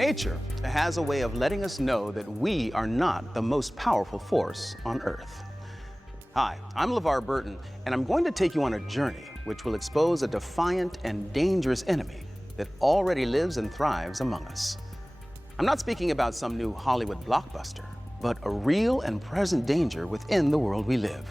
Nature has a way of letting us know that we are not the most powerful force on Earth. Hi, I'm LeVar Burton, and I'm going to take you on a journey which will expose a defiant and dangerous enemy that already lives and thrives among us. I'm not speaking about some new Hollywood blockbuster, but a real and present danger within the world we live.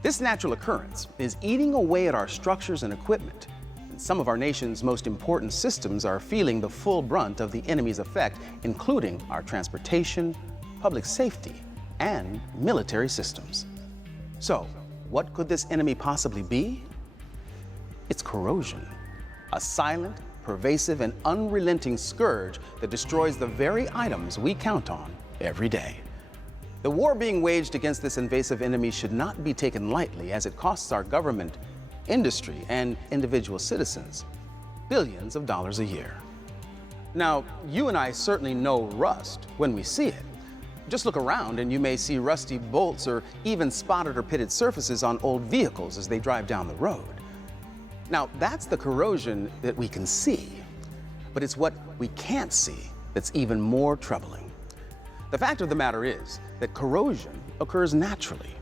This natural occurrence is eating away at our structures and equipment. And some of our nation's most important systems are feeling the full brunt of the enemy's effect, including our transportation, public safety, and military systems. So, what could this enemy possibly be? It's corrosion, a silent, pervasive, and unrelenting scourge that destroys the very items we count on every day. The war being waged against this invasive enemy should not be taken lightly, as it costs our government, industry, and individual citizens billions of dollars a year. Now, you and I certainly know rust when we see it. Just look around and you may see rusty bolts or even spotted or pitted surfaces on old vehicles as they drive down the road. Now, that's the corrosion that we can see, but it's what we can't see that's even more troubling. The fact of the matter is that corrosion occurs naturally.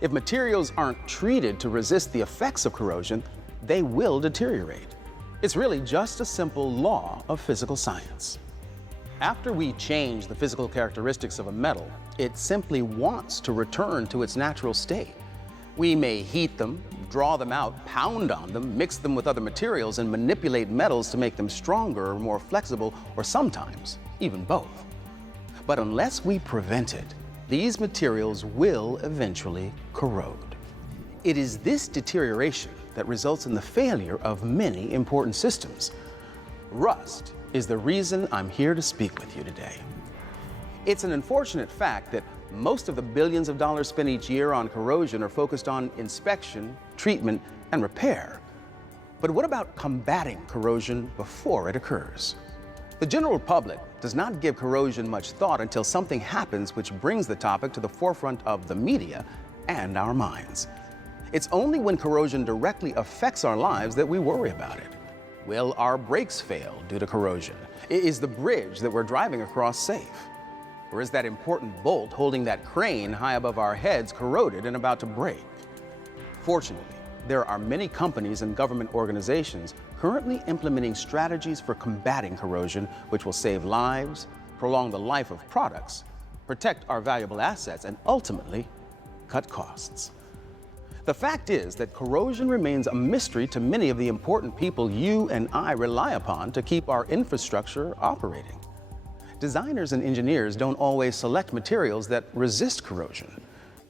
If materials aren't treated to resist the effects of corrosion, they will deteriorate. It's really just a simple law of physical science. After we change the physical characteristics of a metal, it simply wants to return to its natural state. We may heat them, draw them out, pound on them, mix them with other materials, and manipulate metals to make them stronger or more flexible, or sometimes even both. But unless we prevent it, these materials will eventually corrode. It is this deterioration that results in the failure of many important systems. Rust is the reason I'm here to speak with you today. It's an unfortunate fact that most of the billions of dollars spent each year on corrosion are focused on inspection, treatment, and repair. But what about combating corrosion before it occurs? The general public does not give corrosion much thought until something happens which brings the topic to the forefront of the media and our minds. It's only when corrosion directly affects our lives that we worry about it. Will our brakes fail due to corrosion? Is the bridge that we're driving across safe? Or is that important bolt holding that crane high above our heads corroded and about to break? Fortunately, there are many companies and government organizations currently implementing strategies for combating corrosion, which will save lives, prolong the life of products, protect our valuable assets, and ultimately cut costs. The fact is that corrosion remains a mystery to many of the important people you and I rely upon to keep our infrastructure operating. Designers and engineers don't always select materials that resist corrosion.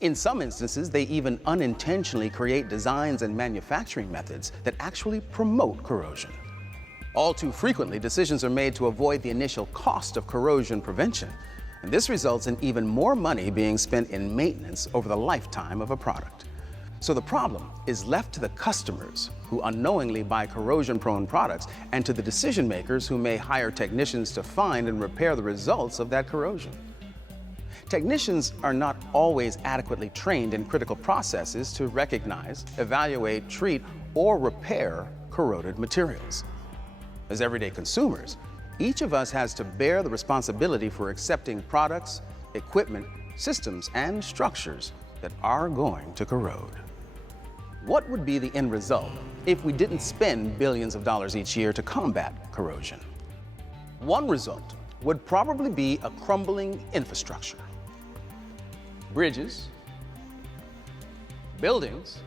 In some instances, they even unintentionally create designs and manufacturing methods that actually promote corrosion. All too frequently, decisions are made to avoid the initial cost of corrosion prevention, and this results in even more money being spent in maintenance over the lifetime of a product. So the problem is left to the customers who unknowingly buy corrosion-prone products, and to the decision makers who may hire technicians to find and repair the results of that corrosion. Technicians are not always adequately trained in critical processes to recognize, evaluate, treat, or repair corroded materials. As everyday consumers, each of us has to bear the responsibility for accepting products, equipment, systems, and structures that are going to corrode. What would be the end result if we didn't spend billions of dollars each year to combat corrosion? One result would probably be a crumbling infrastructure. Bridges, buildings,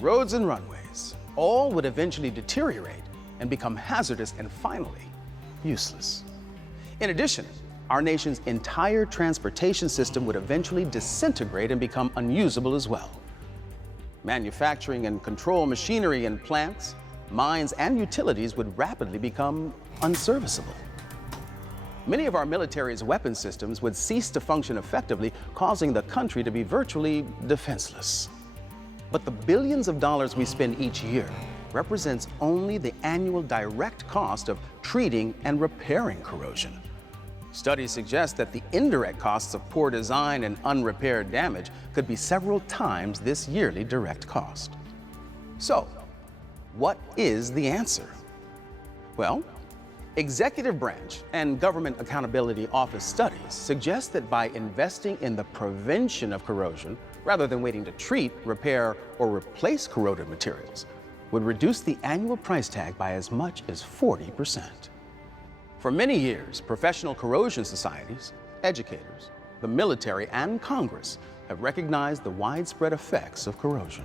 roads and runways, all would eventually deteriorate and become hazardous and finally useless. In addition, our nation's entire transportation system would eventually disintegrate and become unusable as well. Manufacturing and control machinery in plants, mines, and utilities would rapidly become unserviceable. Many of our military's weapon systems would cease to function effectively, causing the country to be virtually defenseless. But the billions of dollars we spend each year represents only the annual direct cost of treating and repairing corrosion. Studies suggest that the indirect costs of poor design and unrepaired damage could be several times this yearly direct cost. So, what is the answer? Well, Executive branch and Government Accountability Office studies suggest that by investing in the prevention of corrosion, rather than waiting to treat, repair, or replace corroded materials, would reduce the annual price tag by as much as 40%. For many years, professional corrosion societies, educators, the military, and Congress have recognized the widespread effects of corrosion.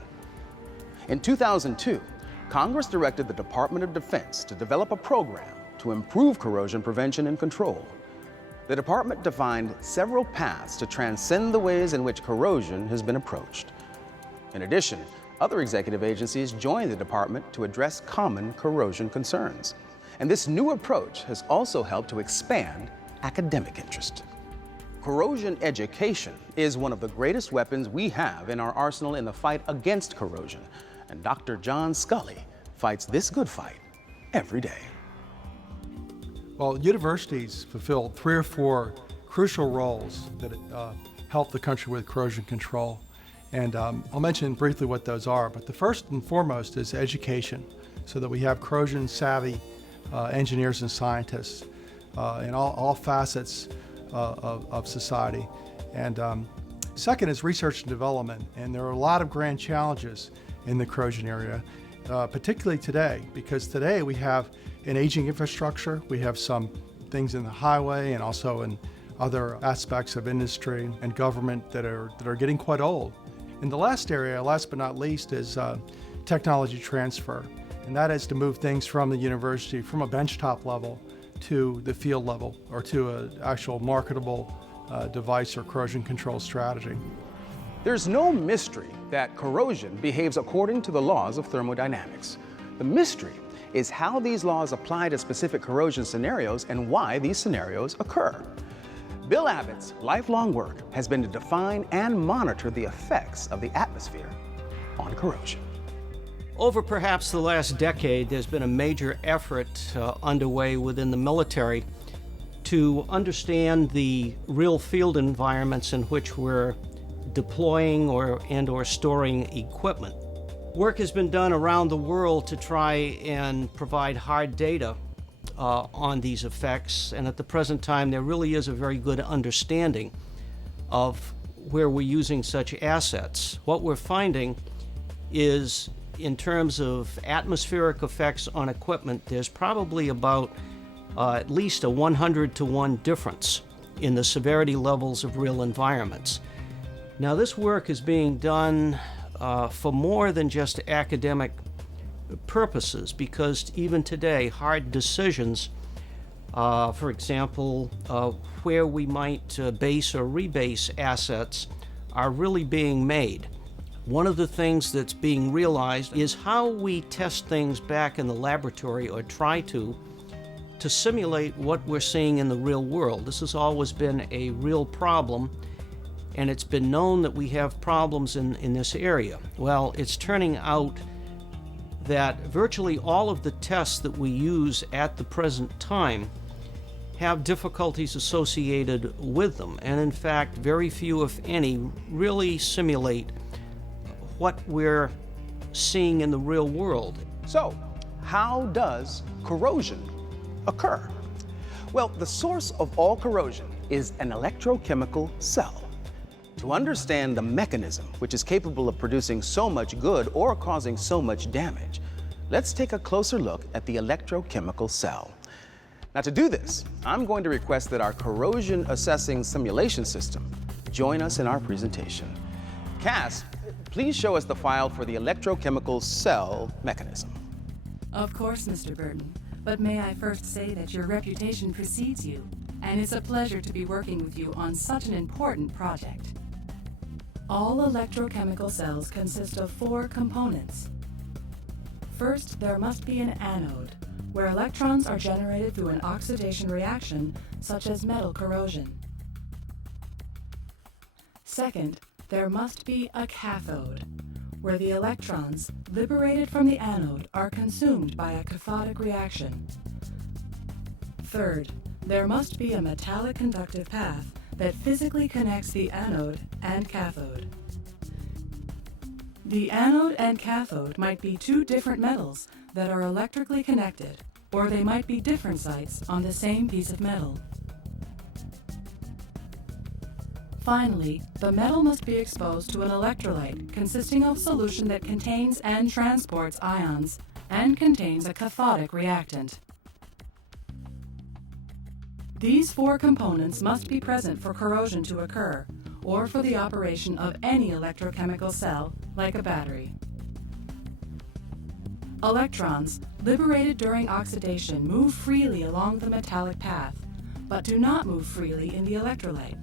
In 2002, Congress directed the Department of Defense to develop a program to improve corrosion prevention and control. The department defined several paths to transcend the ways in which corrosion has been approached. In addition, other executive agencies joined the department to address common corrosion concerns. And this new approach has also helped to expand academic interest. Corrosion education is one of the greatest weapons we have in our arsenal in the fight against corrosion. And Dr. John Scully fights this good fight every day. Well, universities fulfill 3 or 4 crucial roles that help the country with corrosion control. And I'll mention briefly what those are, but the first and foremost is education, so that we have corrosion-savvy engineers and scientists in all facets of society. And second is research and development, and there are a lot of grand challenges in the corrosion area, particularly today, because today we have an aging infrastructure. We have some things in the highway and also in other aspects of industry and government that are getting quite old. And the last area, last but not least, is technology transfer. And that is to move things from the university, from a benchtop level to the field level, or to an actual marketable device or corrosion control strategy. There's no mystery that corrosion behaves according to the laws of thermodynamics. The mystery is how these laws apply to specific corrosion scenarios and why these scenarios occur. Bill Abbott's lifelong work has been to define and monitor the effects of the atmosphere on corrosion. Over perhaps the last decade, there's been a major effort underway within the military to understand the real field environments in which we're deploying or storing equipment. Work has been done around the world to try and provide hard data on these effects, and at the present time there really is a very good understanding of where we're using such assets. What we're finding is, in terms of atmospheric effects on equipment, there's probably about at least a 100-to-1 difference in the severity levels of real environments. Now, this work is being done for more than just academic purposes, because even today, hard decisions, for example, where we might base or rebase assets, are really being made. One of the things that's being realized is how we test things back in the laboratory, or try to simulate what we're seeing in the real world. This has always been a real problem, and it's been known that we have problems in this area. Well, it's turning out that virtually all of the tests that we use at the present time have difficulties associated with them, and in fact, very few, if any, really simulate what we're seeing in the real world. So, how does corrosion occur? Well, the source of all corrosion is an electrochemical cell. To understand the mechanism which is capable of producing so much good or causing so much damage, let's take a closer look at the electrochemical cell. Now, to do this, I'm going to request that our corrosion assessing simulation system join us in our presentation. Cass, please show us the file for the electrochemical cell mechanism. Of course, Mr. Burton, but may I first say that your reputation precedes you, and it's a pleasure to be working with you on such an important project. All electrochemical cells consist of 4 components. First, there must be an anode, where electrons are generated through an oxidation reaction, such as metal corrosion. Second, there must be a cathode, where the electrons, liberated from the anode, are consumed by a cathodic reaction. Third, there must be a metallic conductive path that physically connects the anode and cathode. The anode and cathode might be 2 different metals that are electrically connected, or they might be different sites on the same piece of metal. Finally, the metal must be exposed to an electrolyte consisting of solution that contains and transports ions and contains a cathodic reactant. These four components must be present for corrosion to occur, or for the operation of any electrochemical cell, like a battery. Electrons, liberated during oxidation, move freely along the metallic path, but do not move freely in the electrolyte.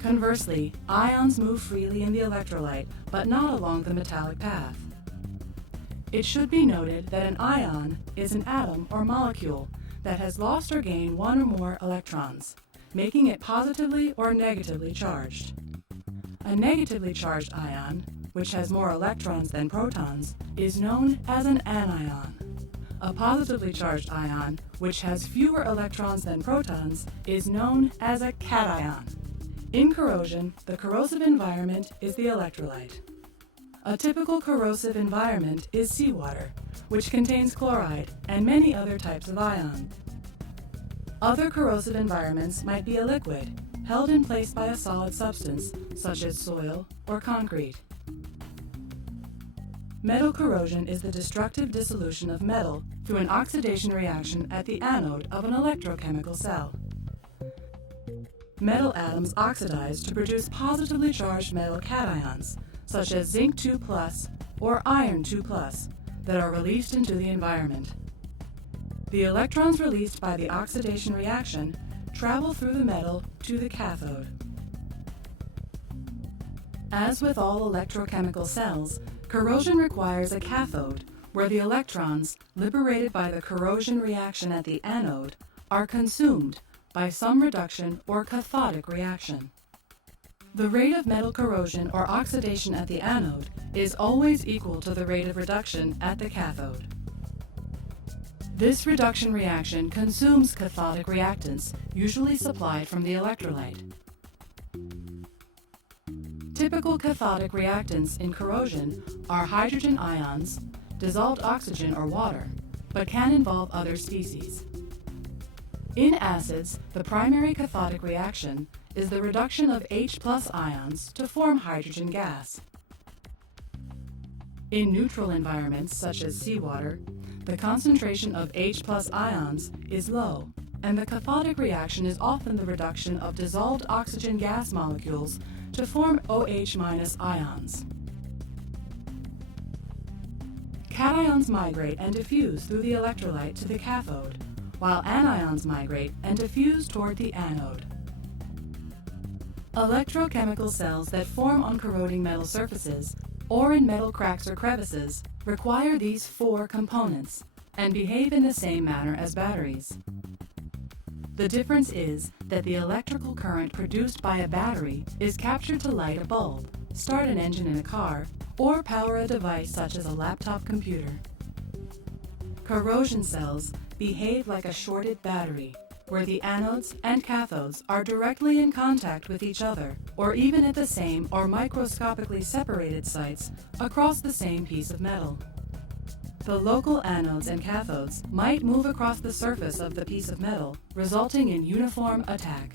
Conversely, ions move freely in the electrolyte, but not along the metallic path. It should be noted that an ion is an atom or molecule that has lost or gained one or more electrons, making it positively or negatively charged. A negatively charged ion, which has more electrons than protons, is known as an anion. A positively charged ion, which has fewer electrons than protons, is known as a cation. In corrosion, the corrosive environment is the electrolyte. A typical corrosive environment is seawater, which contains chloride and many other types of ion. Other corrosive environments might be a liquid, held in place by a solid substance, such as soil or concrete. Metal corrosion is the destructive dissolution of metal through an oxidation reaction at the anode of an electrochemical cell. Metal atoms oxidize to produce positively charged metal cations, such as zinc 2+ or iron 2+, that are released into the environment. The electrons released by the oxidation reaction travel through the metal to the cathode. As with all electrochemical cells, corrosion requires a cathode, where the electrons, liberated by the corrosion reaction at the anode, are consumed by some reduction or cathodic reaction. The rate of metal corrosion or oxidation at the anode is always equal to the rate of reduction at the cathode. This reduction reaction consumes cathodic reactants, usually supplied from the electrolyte. Typical cathodic reactants in corrosion are hydrogen ions, dissolved oxygen or water, but can involve other species. In acids, the primary cathodic reaction is the reduction of H+ ions to form hydrogen gas. In neutral environments, such as seawater, the concentration of H+ ions is low, and the cathodic reaction is often the reduction of dissolved oxygen gas molecules to form OH- ions. Cations migrate and diffuse through the electrolyte to the cathode, while anions migrate and diffuse toward the anode. Electrochemical cells that form on corroding metal surfaces or in metal cracks or crevices require these four components and behave in the same manner as batteries. The difference is that the electrical current produced by a battery is captured to light a bulb, start an engine in a car, or power a device such as a laptop computer. Corrosion cells behave like a shorted battery, where the anodes and cathodes are directly in contact with each other, or even at the same or microscopically separated sites across the same piece of metal. The local anodes and cathodes might move across the surface of the piece of metal, resulting in uniform attack.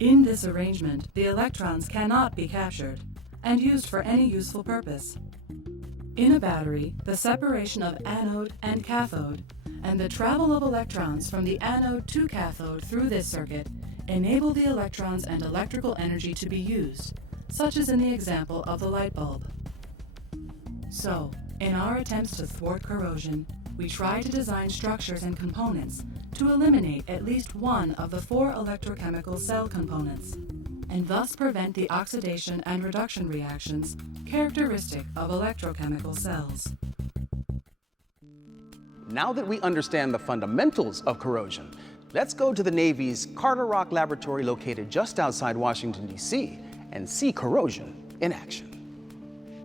In this arrangement, the electrons cannot be captured and used for any useful purpose. In a battery, the separation of anode and cathode and the travel of electrons from the anode to cathode through this circuit enable the electrons and electrical energy to be used, such as in the example of the light bulb. So, in our attempts to thwart corrosion, we try to design structures and components to eliminate at least one of the four electrochemical cell components, and thus prevent the oxidation and reduction reactions characteristic of electrochemical cells. Now that we understand the fundamentals of corrosion, let's go to the Navy's Carter Rock Laboratory located just outside Washington, D.C., and see corrosion in action.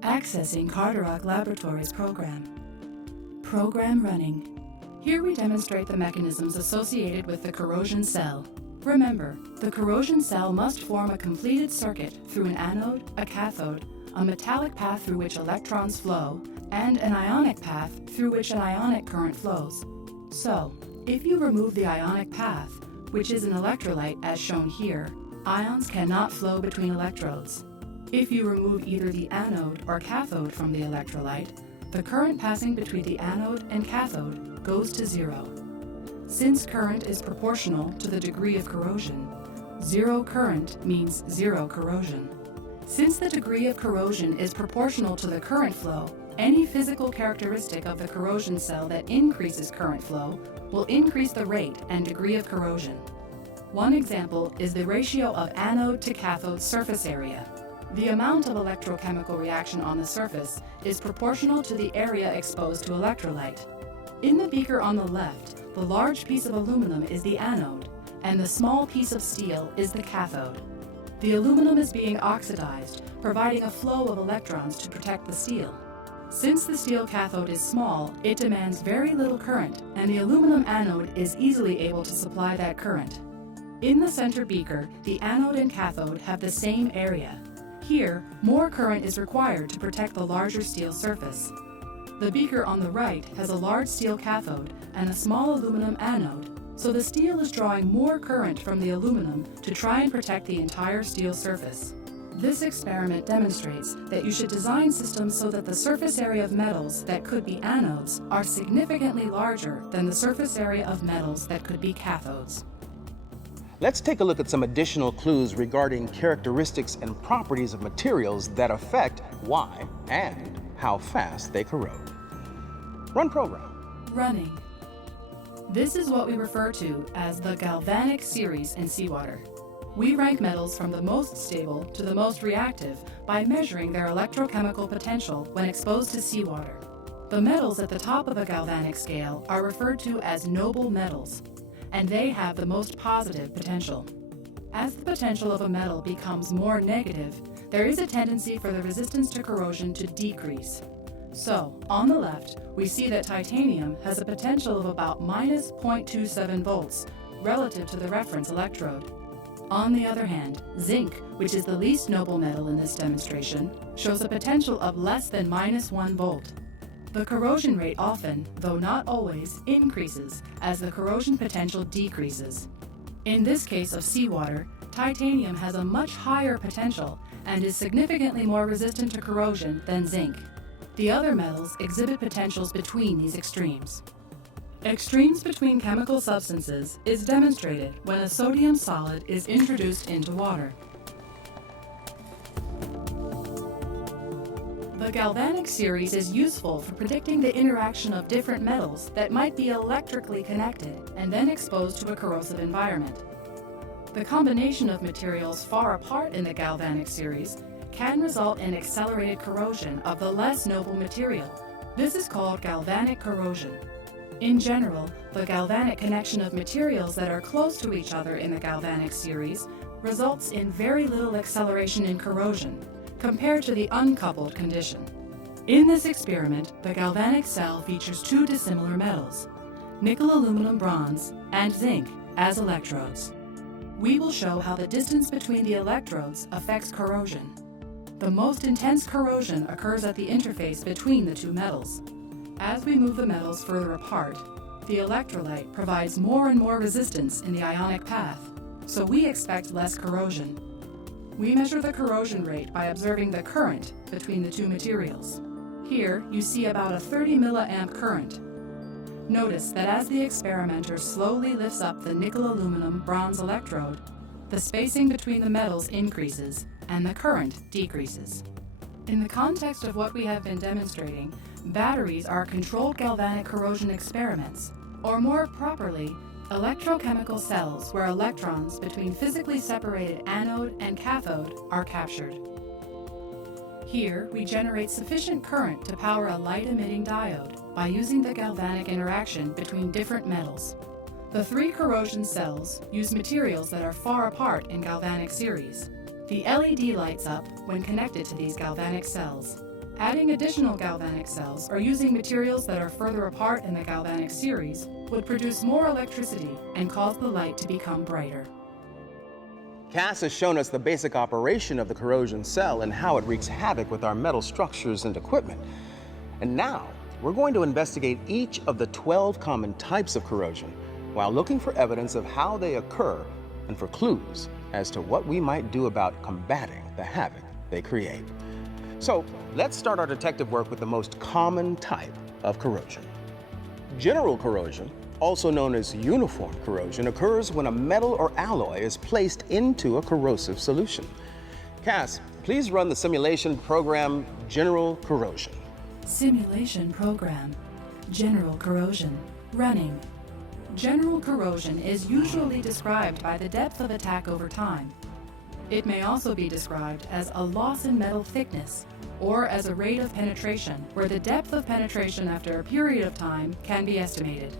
Accessing Carter Rock Laboratories program. Program running. Here we demonstrate the mechanisms associated with the corrosion cell. Remember, the corrosion cell must form a completed circuit through an anode, a cathode, a metallic path through which electrons flow, and an ionic path through which an ionic current flows. So, if you remove the ionic path, which is an electrolyte as shown here, ions cannot flow between electrodes. If you remove either the anode or cathode from the electrolyte, the current passing between the anode and cathode goes to zero. Since current is proportional to the degree of corrosion, zero current means zero corrosion. Since the degree of corrosion is proportional to the current flow, any physical characteristic of the corrosion cell that increases current flow will increase the rate and degree of corrosion. One example is the ratio of anode to cathode surface area. The amount of electrochemical reaction on the surface is proportional to the area exposed to electrolyte. In the beaker on the left, the large piece of aluminum is the anode, and the small piece of steel is the cathode. The aluminum is being oxidized, providing a flow of electrons to protect the steel. Since the steel cathode is small, it demands very little current, and the aluminum anode is easily able to supply that current. In the center beaker, the anode and cathode have the same area. Here, more current is required to protect the larger steel surface. The beaker on the right has a large steel cathode and a small aluminum anode, so the steel is drawing more current from the aluminum to try and protect the entire steel surface. This experiment demonstrates that you should design systems so that the surface area of metals that could be anodes are significantly larger than the surface area of metals that could be cathodes. Let's take a look at some additional clues regarding characteristics and properties of materials that affect why and how fast they corrode. Run program. Running. This is what we refer to as the Galvanic Series in seawater. We rank metals from the most stable to the most reactive by measuring their electrochemical potential when exposed to seawater. The metals at the top of a galvanic scale are referred to as noble metals, and they have the most positive potential. As the potential of a metal becomes more negative, there is a tendency for the resistance to corrosion to decrease. So, on the left, we see that titanium has a potential of about minus 0.27 volts relative to the reference electrode. On the other hand, zinc, which is the least noble metal in this demonstration, shows a potential of less than minus 1 volt. The corrosion rate often, though not always, increases as the corrosion potential decreases. In this case of seawater, titanium has a much higher potential and is significantly more resistant to corrosion than zinc. The other metals exhibit potentials between these extremes. Extremes between chemical substances is demonstrated when a sodium solid is introduced into water. The Galvanic Series is useful for predicting the interaction of different metals that might be electrically connected and then exposed to a corrosive environment. The combination of materials far apart in the Galvanic Series can result in accelerated corrosion of the less noble material. This is called galvanic corrosion. In general, the galvanic connection of materials that are close to each other in the Galvanic Series results in very little acceleration in corrosion compared to the uncoupled condition. In this experiment, the galvanic cell features two dissimilar metals, nickel aluminum bronze and zinc, as electrodes. We will show how the distance between the electrodes affects corrosion. The most intense corrosion occurs at the interface between the two metals. As we move the metals further apart, the electrolyte provides more and more resistance in the ionic path, so we expect less corrosion. We measure the corrosion rate by observing the current between the two materials. Here, you see about a 30 milliamp current. Notice that as the experimenter slowly lifts up the nickel-aluminum bronze electrode, the spacing between the metals increases and the current decreases. In the context of what we have been demonstrating, batteries are controlled galvanic corrosion experiments, or more properly, electrochemical cells where electrons between physically separated anode and cathode are captured. Here, we generate sufficient current to power a light-emitting diode by using the galvanic interaction between different metals. The three corrosion cells use materials that are far apart in Galvanic Series. The LED lights up when connected to these galvanic cells. Adding additional galvanic cells or using materials that are further apart in the Galvanic Series would produce more electricity and cause the light to become brighter. Cass has shown us the basic operation of the corrosion cell and how it wreaks havoc with our metal structures and equipment. And now, we're going to investigate each of the 12 common types of corrosion while looking for evidence of how they occur and for clues as to what we might do about combating the havoc they create. So let's start our detective work with the most common type of corrosion. General corrosion, also known as uniform corrosion, occurs when a metal or alloy is placed into a corrosive solution. Cass, please run the simulation program General Corrosion. Simulation program. General corrosion. Running. General corrosion is usually described by the depth of attack over time. It may also be described as a loss in metal thickness, or as a rate of penetration, where the depth of penetration after a period of time can be estimated.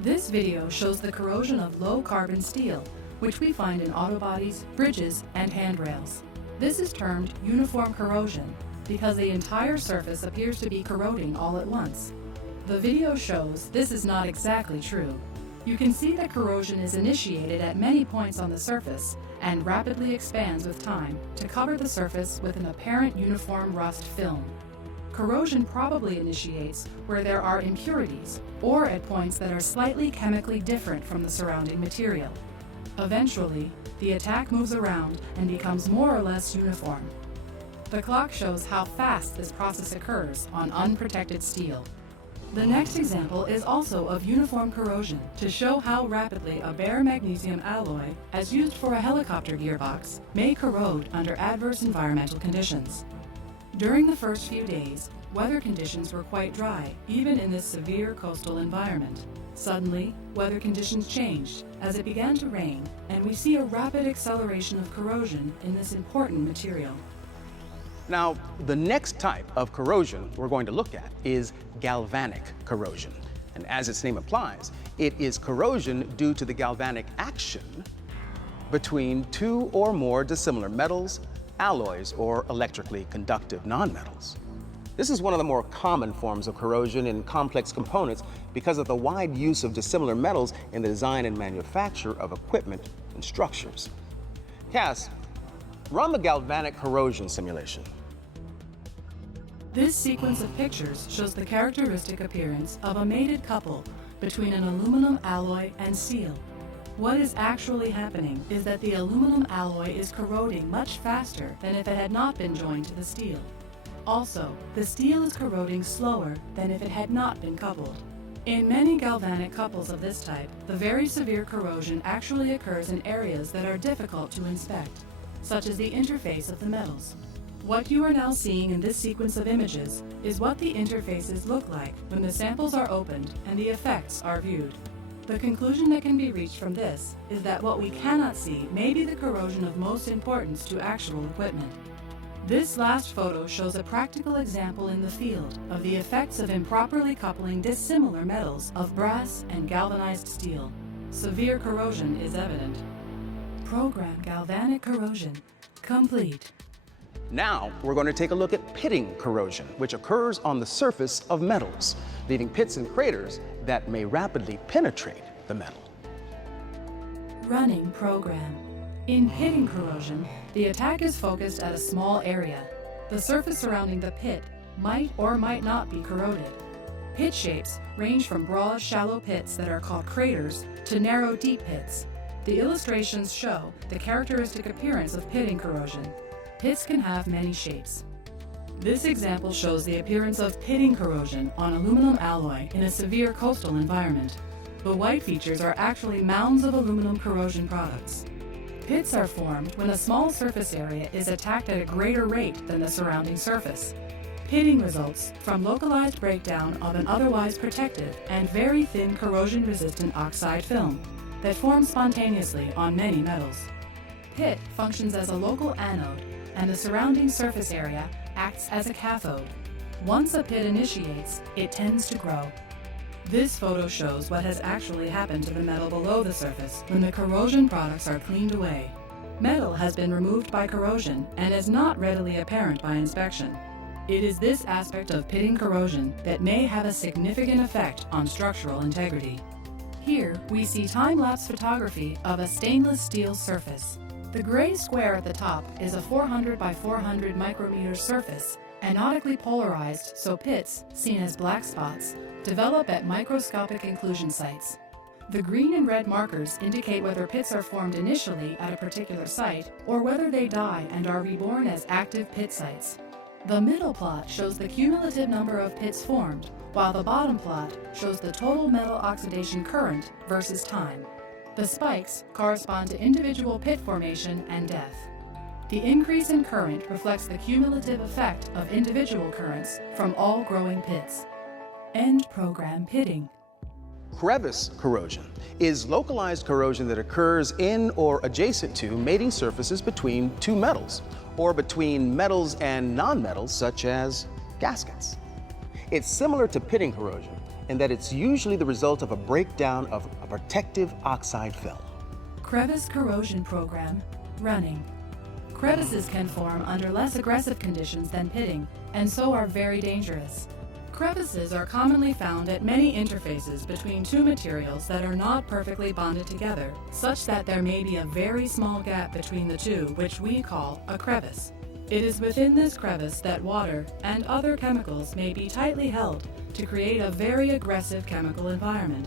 This video shows the corrosion of low-carbon steel, which we find in auto bodies, bridges, and handrails. This is termed uniform corrosion because the entire surface appears to be corroding all at once. The video shows this is not exactly true. You can see that corrosion is initiated at many points on the surface and rapidly expands with time to cover the surface with an apparent uniform rust film. Corrosion probably initiates where there are impurities or at points that are slightly chemically different from the surrounding material. Eventually, the attack moves around and becomes more or less uniform. The clock shows how fast this process occurs on unprotected steel. The next example is also of uniform corrosion to show how rapidly a bare magnesium alloy, as used for a helicopter gearbox, may corrode under adverse environmental conditions. During the first few days, weather conditions were quite dry, even in this severe coastal environment. Suddenly, weather conditions changed as it began to rain, and we see a rapid acceleration of corrosion in this important material. Now, the next type of corrosion we're going to look at is galvanic corrosion. And as its name implies, it is corrosion due to the galvanic action between two or more dissimilar metals, alloys, or electrically conductive nonmetals. This is one of the more common forms of corrosion in complex components because of the wide use of dissimilar metals in the design and manufacture of equipment and structures. Cass, run the galvanic corrosion simulation. This sequence of pictures shows the characteristic appearance of a mated couple between an aluminum alloy and steel. What is actually happening is that the aluminum alloy is corroding much faster than if it had not been joined to the steel. Also, the steel is corroding slower than if it had not been coupled. In many galvanic couples of this type, the very severe corrosion actually occurs in areas that are difficult to inspect, such as the interface of the metals. What you are now seeing in this sequence of images is what the interfaces look like when the samples are opened and the effects are viewed. The conclusion that can be reached from this is that what we cannot see may be the corrosion of most importance to actual equipment. This last photo shows a practical example in the field of the effects of improperly coupling dissimilar metals of brass and galvanized steel. Severe corrosion is evident. Program Galvanic Corrosion complete. Now, we're going to take a look at pitting corrosion, which occurs on the surface of metals, leaving pits and craters that may rapidly penetrate the metal. Running program. In pitting corrosion, the attack is focused at a small area. The surface surrounding the pit might or might not be corroded. Pit shapes range from broad, shallow pits that are called craters to narrow, deep pits. The illustrations show the characteristic appearance of pitting corrosion. Pits can have many shapes. This example shows the appearance of pitting corrosion on aluminum alloy in a severe coastal environment. The white features are actually mounds of aluminum corrosion products. Pits are formed when a small surface area is attacked at a greater rate than the surrounding surface. Pitting results from localized breakdown of an otherwise protective and very thin corrosion-resistant oxide film that forms spontaneously on many metals. Pit functions as a local anode, and the surrounding surface area acts as a cathode. Once a pit initiates, it tends to grow. This photo shows what has actually happened to the metal below the surface when the corrosion products are cleaned away. Metal has been removed by corrosion and is not readily apparent by inspection. It is this aspect of pitting corrosion that may have a significant effect on structural integrity. Here, we see time-lapse photography of a stainless steel surface. The gray square at the top is a 400 by 400 micrometer surface Anodically polarized, so pits, seen as black spots, develop at microscopic inclusion sites. The green and red markers indicate whether pits are formed initially at a particular site or whether they die and are reborn as active pit sites. The middle plot shows the cumulative number of pits formed, while the bottom plot shows the total metal oxidation current versus time. The spikes correspond to individual pit formation and death. The increase in current reflects the cumulative effect of individual currents from all growing pits. End program pitting. Crevice corrosion is localized corrosion that occurs in or adjacent to mating surfaces between two metals, or between metals and nonmetals such as gaskets. It's similar to pitting corrosion in that it's usually the result of a breakdown of a protective oxide film. Crevice corrosion program running. Crevices can form under less aggressive conditions than pitting, and so are very dangerous. Crevices are commonly found at many interfaces between two materials that are not perfectly bonded together, such that there may be a very small gap between the two, which we call a crevice. It is within this crevice that water and other chemicals may be tightly held to create a very aggressive chemical environment.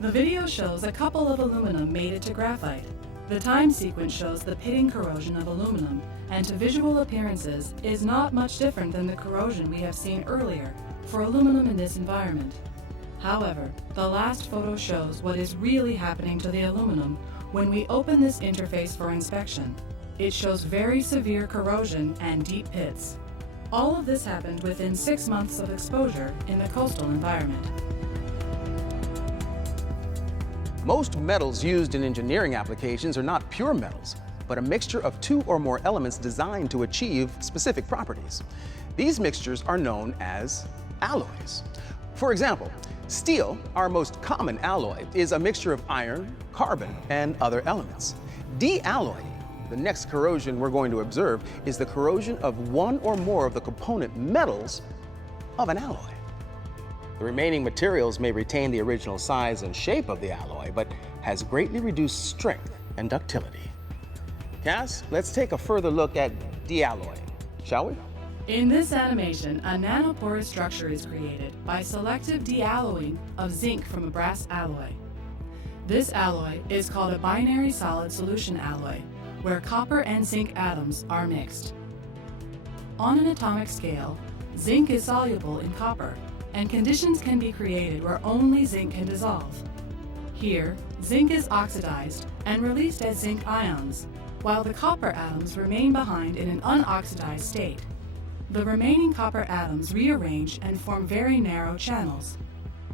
The video shows a couple of aluminum mated to graphite. The time sequence shows the pitting corrosion of aluminum, and to visual appearances is not much different than the corrosion we have seen earlier for aluminum in this environment. However, the last photo shows what is really happening to the aluminum when we open this interface for inspection. It shows very severe corrosion and deep pits. All of this happened within 6 months of exposure in the coastal environment. Most metals used in engineering applications are not pure metals, but a mixture of two or more elements designed to achieve specific properties. These mixtures are known as alloys. For example, steel, our most common alloy, is a mixture of iron, carbon, and other elements. De-alloying, the next corrosion we're going to observe, is the corrosion of one or more of the component metals of an alloy. The remaining materials may retain the original size and shape of the alloy, but has greatly reduced strength and ductility. Cass, let's take a further look at de-alloying, shall we? In this animation, a nanoporous structure is created by selective de-alloying of zinc from a brass alloy. This alloy is called a binary solid solution alloy, where copper and zinc atoms are mixed. On an atomic scale, zinc is soluble in copper, and conditions can be created where only zinc can dissolve. Here, zinc is oxidized and released as zinc ions, while the copper atoms remain behind in an unoxidized state. The remaining copper atoms rearrange and form very narrow channels.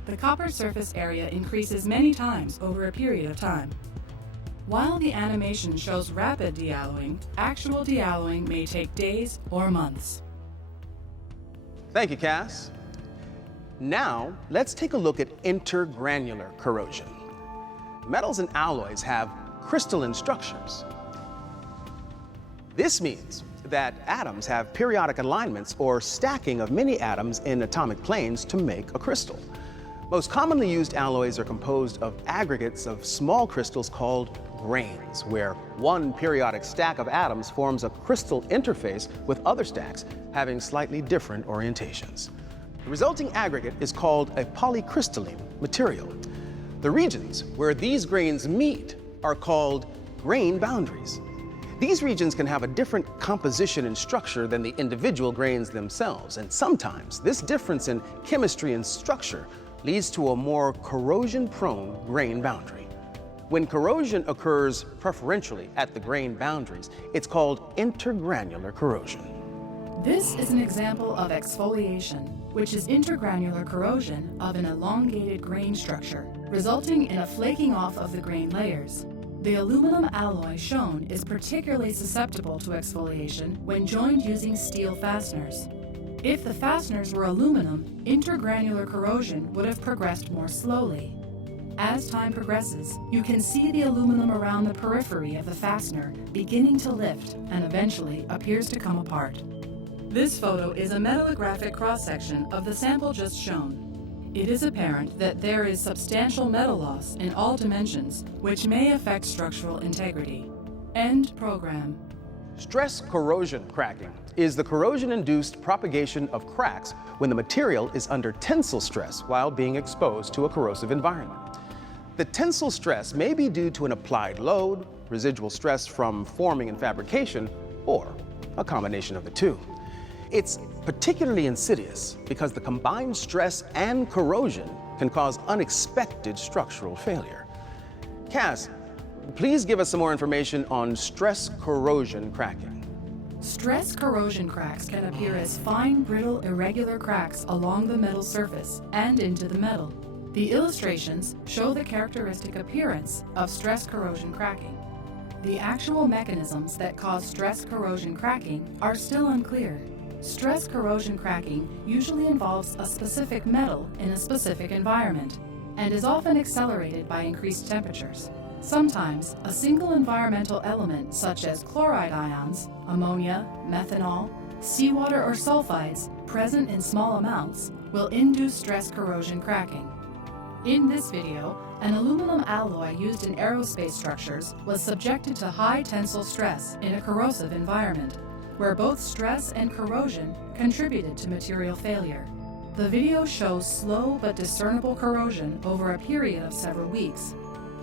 The copper surface area increases many times over a period of time. While the animation shows rapid de-alloying, actual de-alloying may take days or months. Thank you, Cass. Now, let's take a look at intergranular corrosion. Metals and alloys have crystalline structures. This means that atoms have periodic alignments or stacking of many atoms in atomic planes to make a crystal. Most commonly used alloys are composed of aggregates of small crystals called grains, where one periodic stack of atoms forms a crystal interface with other stacks having slightly different orientations. The resulting aggregate is called a polycrystalline material. The regions where these grains meet are called grain boundaries. These regions can have a different composition and structure than the individual grains themselves, and sometimes this difference in chemistry and structure leads to a more corrosion-prone grain boundary. When corrosion occurs preferentially at the grain boundaries, it's called intergranular corrosion. This is an example of exfoliation, which is intergranular corrosion of an elongated grain structure, resulting in a flaking off of the grain layers. The aluminum alloy shown is particularly susceptible to exfoliation when joined using steel fasteners. If the fasteners were aluminum, intergranular corrosion would have progressed more slowly. As time progresses, you can see the aluminum around the periphery of the fastener beginning to lift and eventually appears to come apart. This photo is a metallographic cross-section of the sample just shown. It is apparent that there is substantial metal loss in all dimensions, which may affect structural integrity. End program. Stress corrosion cracking is the corrosion-induced propagation of cracks when the material is under tensile stress while being exposed to a corrosive environment. The tensile stress may be due to an applied load, residual stress from forming and fabrication, or a combination of the two. It's particularly insidious because the combined stress and corrosion can cause unexpected structural failure. Cass, please give us some more information on stress corrosion cracking. Stress corrosion cracks can appear as fine, brittle, irregular cracks along the metal surface and into the metal. The illustrations show the characteristic appearance of stress corrosion cracking. The actual mechanisms that cause stress corrosion cracking are still unclear. Stress corrosion cracking usually involves a specific metal in a specific environment and is often accelerated by increased temperatures. Sometimes, a single environmental element such as chloride ions, ammonia, methanol, seawater, or sulfides present in small amounts will induce stress corrosion cracking. In this video, an aluminum alloy used in aerospace structures was subjected to high tensile stress in a corrosive environment, where both stress and corrosion contributed to material failure. The video shows slow but discernible corrosion over a period of several weeks.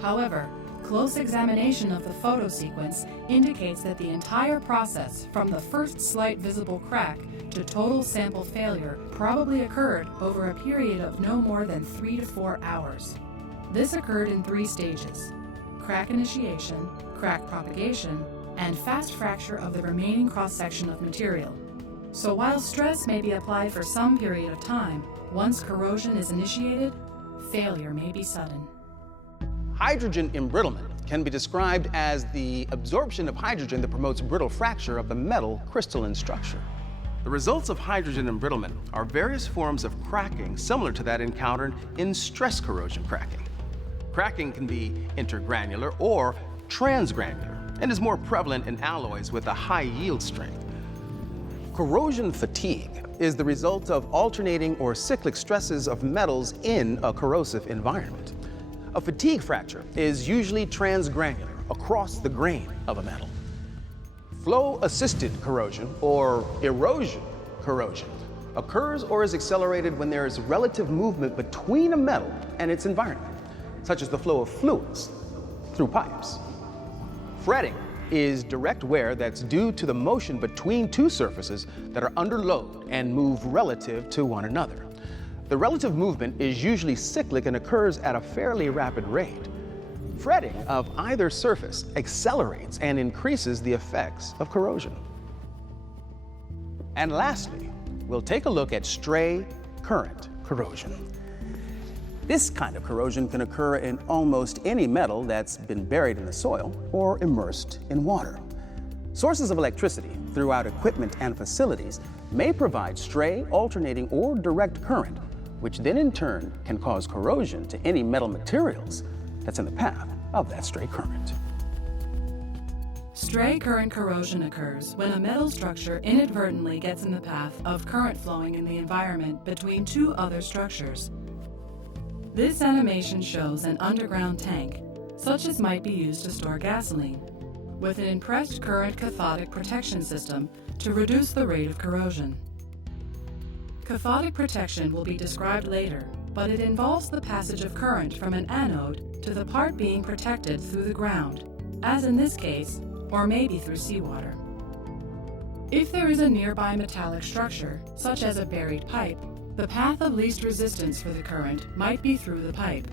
However, close examination of the photo sequence indicates that the entire process, from the first slight visible crack to total sample failure, probably occurred over a period of no more than 3 to 4 hours. This occurred in 3 stages: crack initiation, crack propagation, and fast fracture of the remaining cross-section of material. So while stress may be applied for some period of time, once corrosion is initiated, failure may be sudden. Hydrogen embrittlement can be described as the absorption of hydrogen that promotes brittle fracture of the metal crystalline structure. The results of hydrogen embrittlement are various forms of cracking similar to that encountered in stress corrosion cracking. Cracking can be intergranular or transgranular and is more prevalent in alloys with a high yield strength. Corrosion fatigue is the result of alternating or cyclic stresses of metals in a corrosive environment. A fatigue fracture is usually transgranular across the grain of a metal. Flow-assisted corrosion, or erosion corrosion, occurs or is accelerated when there is relative movement between a metal and its environment, such as the flow of fluids through pipes. Fretting is direct wear that's due to the motion between two surfaces that are under load and move relative to one another. The relative movement is usually cyclic and occurs at a fairly rapid rate. Fretting of either surface accelerates and increases the effects of corrosion. And lastly, we'll take a look at stray current corrosion. This kind of corrosion can occur in almost any metal that's been buried in the soil or immersed in water. Sources of electricity throughout equipment and facilities may provide stray, alternating, or direct current, which then in turn can cause corrosion to any metal materials that's in the path of that stray current. Stray current corrosion occurs when a metal structure inadvertently gets in the path of current flowing in the environment between 2 other structures. This animation shows an underground tank, such as might be used to store gasoline, with an impressed current cathodic protection system to reduce the rate of corrosion. Cathodic protection will be described later, but it involves the passage of current from an anode to the part being protected through the ground, as in this case, or maybe through seawater. If there is a nearby metallic structure, such as a buried pipe, the path of least resistance for the current might be through the pipe.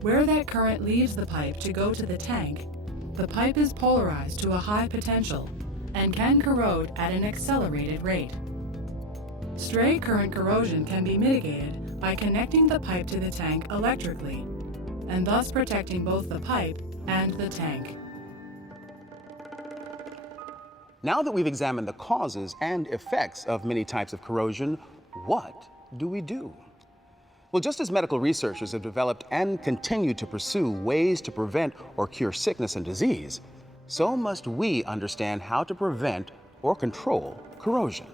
Where that current leaves the pipe to go to the tank, the pipe is polarized to a high potential and can corrode at an accelerated rate. Stray current corrosion can be mitigated by connecting the pipe to the tank electrically, and thus protecting both the pipe and the tank. Now that we've examined the causes and effects of many types of corrosion, what do we do? Well, just as medical researchers have developed and continue to pursue ways to prevent or cure sickness and disease, so must we understand how to prevent or control corrosion.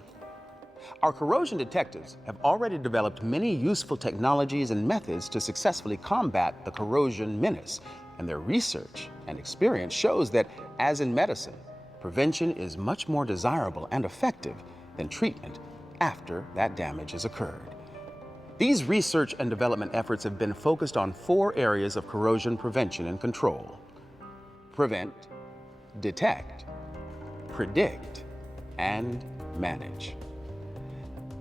Our corrosion detectives have already developed many useful technologies and methods to successfully combat the corrosion menace, and their research and experience shows that, as in medicine, prevention is much more desirable and effective than treatment after that damage has occurred. These research and development efforts have been focused on 4 areas of corrosion prevention and control: prevent, detect, predict, and manage.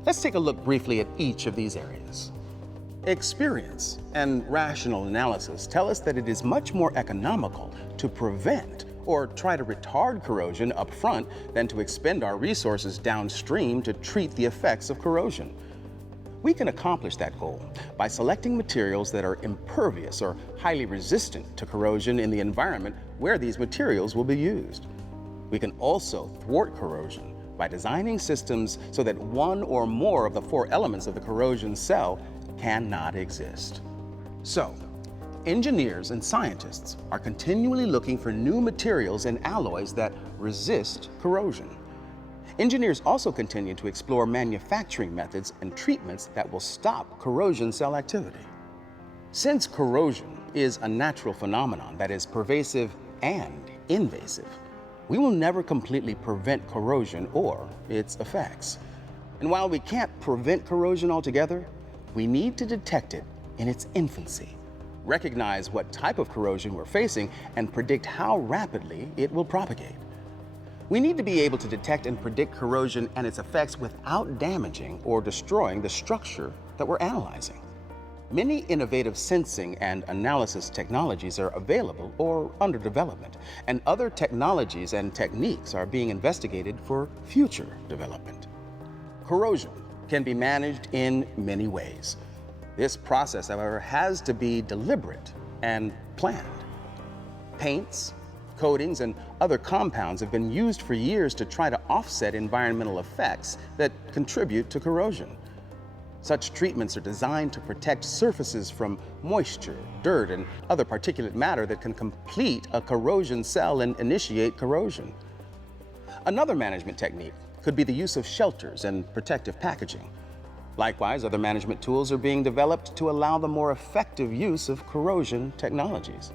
Let's take a look briefly at each of these areas. Experience and rational analysis tell us that it is much more economical to prevent or try to retard corrosion up front than to expend our resources downstream to treat the effects of corrosion. We can accomplish that goal by selecting materials that are impervious or highly resistant to corrosion in the environment where these materials will be used. We can also thwart corrosion by designing systems so that one or more of the 4 elements of the corrosion cell cannot exist. So, engineers and scientists are continually looking for new materials and alloys that resist corrosion. Engineers also continue to explore manufacturing methods and treatments that will stop corrosion cell activity. Since corrosion is a natural phenomenon that is pervasive and invasive, we will never completely prevent corrosion or its effects. And while we can't prevent corrosion altogether, we need to detect it in its infancy, recognize what type of corrosion we're facing, and predict how rapidly it will propagate. We need to be able to detect and predict corrosion and its effects without damaging or destroying the structure that we're analyzing. Many innovative sensing and analysis technologies are available or under development, and other technologies and techniques are being investigated for future development. Corrosion can be managed in many ways. This process, however, has to be deliberate and planned. Paints, coatings, and other compounds have been used for years to try to offset environmental effects that contribute to corrosion. Such treatments are designed to protect surfaces from moisture, dirt, and other particulate matter that can complete a corrosion cell and initiate corrosion. Another management technique could be the use of shelters and protective packaging. Likewise, other management tools are being developed to allow the more effective use of corrosion technologies.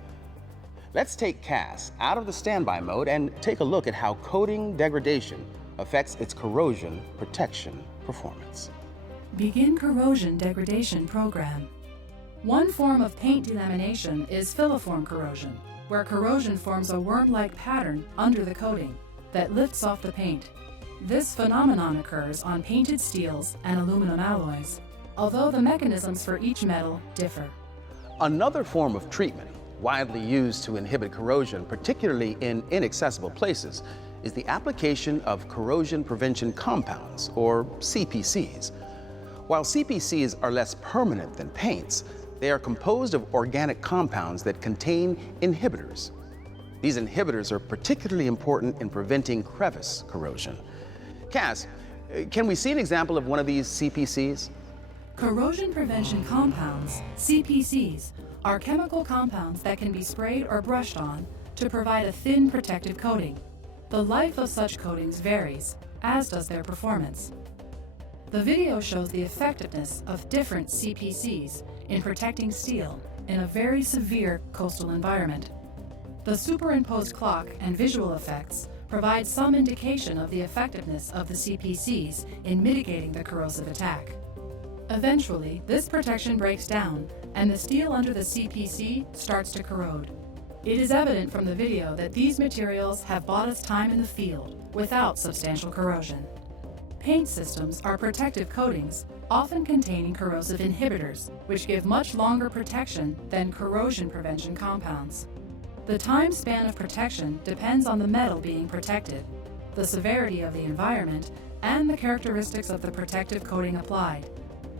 Let's take CAS out of the standby mode and take a look at how coating degradation affects its corrosion protection performance. Begin corrosion degradation program. One form of paint delamination is filiform corrosion, where corrosion forms a worm-like pattern under the coating that lifts off the paint. This phenomenon occurs on painted steels and aluminum alloys, although the mechanisms for each metal differ. Another form of treatment widely used to inhibit corrosion, particularly in inaccessible places, is the application of corrosion prevention compounds, or CPCs. While CPCs are less permanent than paints, they are composed of organic compounds that contain inhibitors. These inhibitors are particularly important in preventing crevice corrosion. Cass, can we see an example of one of these CPCs? Corrosion prevention compounds, CPCs, are chemical compounds that can be sprayed or brushed on to provide a thin protective coating. The life of such coatings varies, as does their performance. The video shows the effectiveness of different CPCs in protecting steel in a very severe coastal environment. The superimposed clock and visual effects provide some indication of the effectiveness of the CPCs in mitigating the corrosive attack. Eventually, this protection breaks down and the steel under the CPC starts to corrode. It is evident from the video that these materials have bought us time in the field without substantial corrosion. Paint systems are protective coatings, often containing corrosive inhibitors, which give much longer protection than corrosion prevention compounds. The time span of protection depends on the metal being protected, the severity of the environment, and the characteristics of the protective coating applied.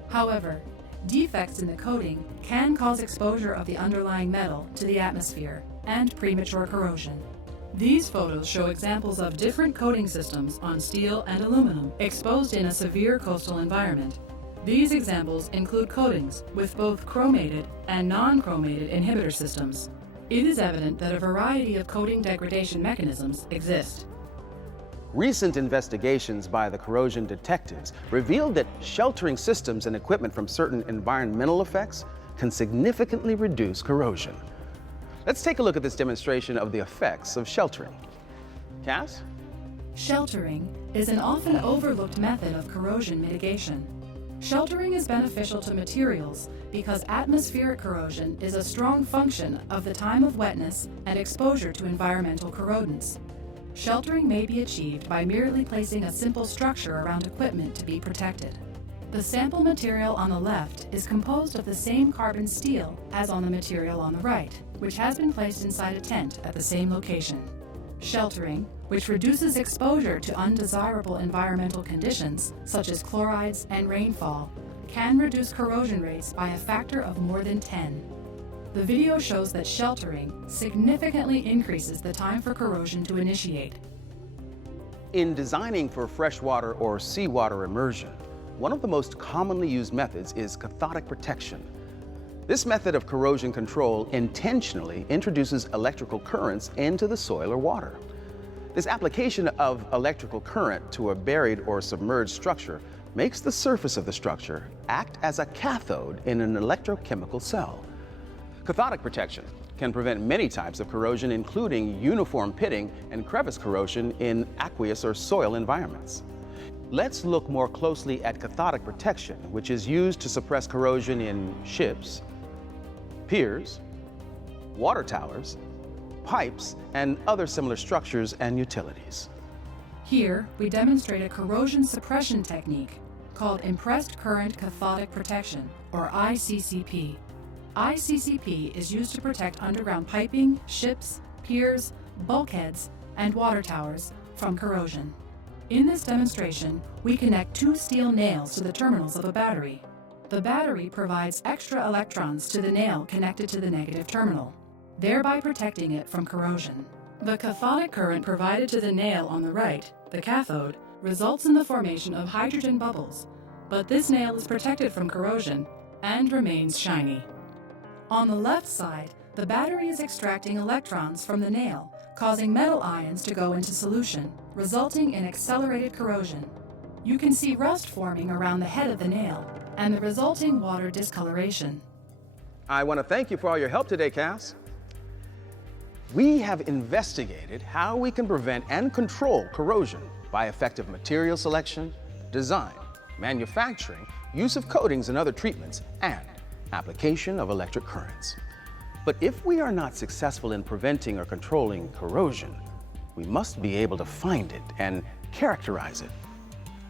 However, defects in the coating can cause exposure of the underlying metal to the atmosphere and premature corrosion. These photos show examples of different coating systems on steel and aluminum exposed in a severe coastal environment. These examples include coatings with both chromated and non-chromated inhibitor systems. It is evident that a variety of coating degradation mechanisms exist. Recent investigations by the corrosion detectives revealed that sheltering systems and equipment from certain environmental effects can significantly reduce corrosion. Let's take a look at this demonstration of the effects of sheltering. Cass? Sheltering is an often overlooked method of corrosion mitigation. Sheltering is beneficial to materials because atmospheric corrosion is a strong function of the time of wetness and exposure to environmental corrodants. Sheltering may be achieved by merely placing a simple structure around equipment to be protected. The sample material on the left is composed of the same carbon steel as on the material on the right, which has been placed inside a tent at the same location. Sheltering, which reduces exposure to undesirable environmental conditions, such as chlorides and rainfall, can reduce corrosion rates by a factor of more than 10. The video shows that sheltering significantly increases the time for corrosion to initiate. In designing for freshwater or seawater immersion, one of the most commonly used methods is cathodic protection. This method of corrosion control intentionally introduces electrical currents into the soil or water. This application of electrical current to a buried or submerged structure makes the surface of the structure act as a cathode in an electrochemical cell. Cathodic protection can prevent many types of corrosion, including uniform pitting and crevice corrosion in aqueous or soil environments. Let's look more closely at cathodic protection, which is used to suppress corrosion in ships, piers, water towers, pipes, and other similar structures and utilities. Here, we demonstrate a corrosion suppression technique called Impressed Current Cathodic Protection, or ICCP. ICCP is used to protect underground piping, ships, piers, bulkheads, and water towers from corrosion. In this demonstration, we connect two steel nails to the terminals of a battery. The battery provides extra electrons to the nail connected to the negative terminal, thereby protecting it from corrosion. The cathodic current provided to the nail on the right, the cathode, results in the formation of hydrogen bubbles, but this nail is protected from corrosion and remains shiny. On the left side, the battery is extracting electrons from the nail, causing metal ions to go into solution, resulting in accelerated corrosion. You can see rust forming around the head of the nail and the resulting water discoloration. I want to thank you for all your help today, Cass. We have investigated how we can prevent and control corrosion by effective material selection, design, manufacturing, use of coatings and other treatments, and application of electric currents. But if we are not successful in preventing or controlling corrosion, we must be able to find it and characterize it.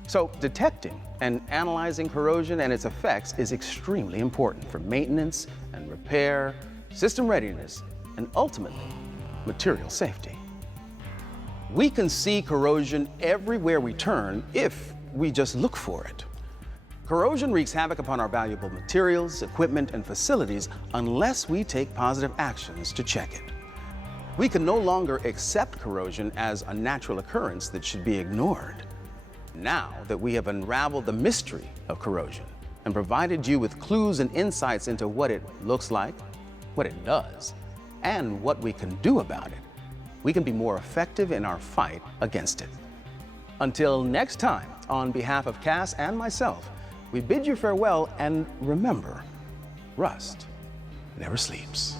So detecting and analyzing corrosion and its effects is extremely important for maintenance and repair, system readiness, and ultimately, material safety. We can see corrosion everywhere we turn if we just look for it. Corrosion wreaks havoc upon our valuable materials, equipment, and facilities unless we take positive actions to check it. We can no longer accept corrosion as a natural occurrence that should be ignored. Now that we have unraveled the mystery of corrosion and provided you with clues and insights into what it looks like, what it does, and what we can do about it, we can be more effective in our fight against it. Until next time, on behalf of Cass and myself, we bid you farewell, and remember, rust never sleeps.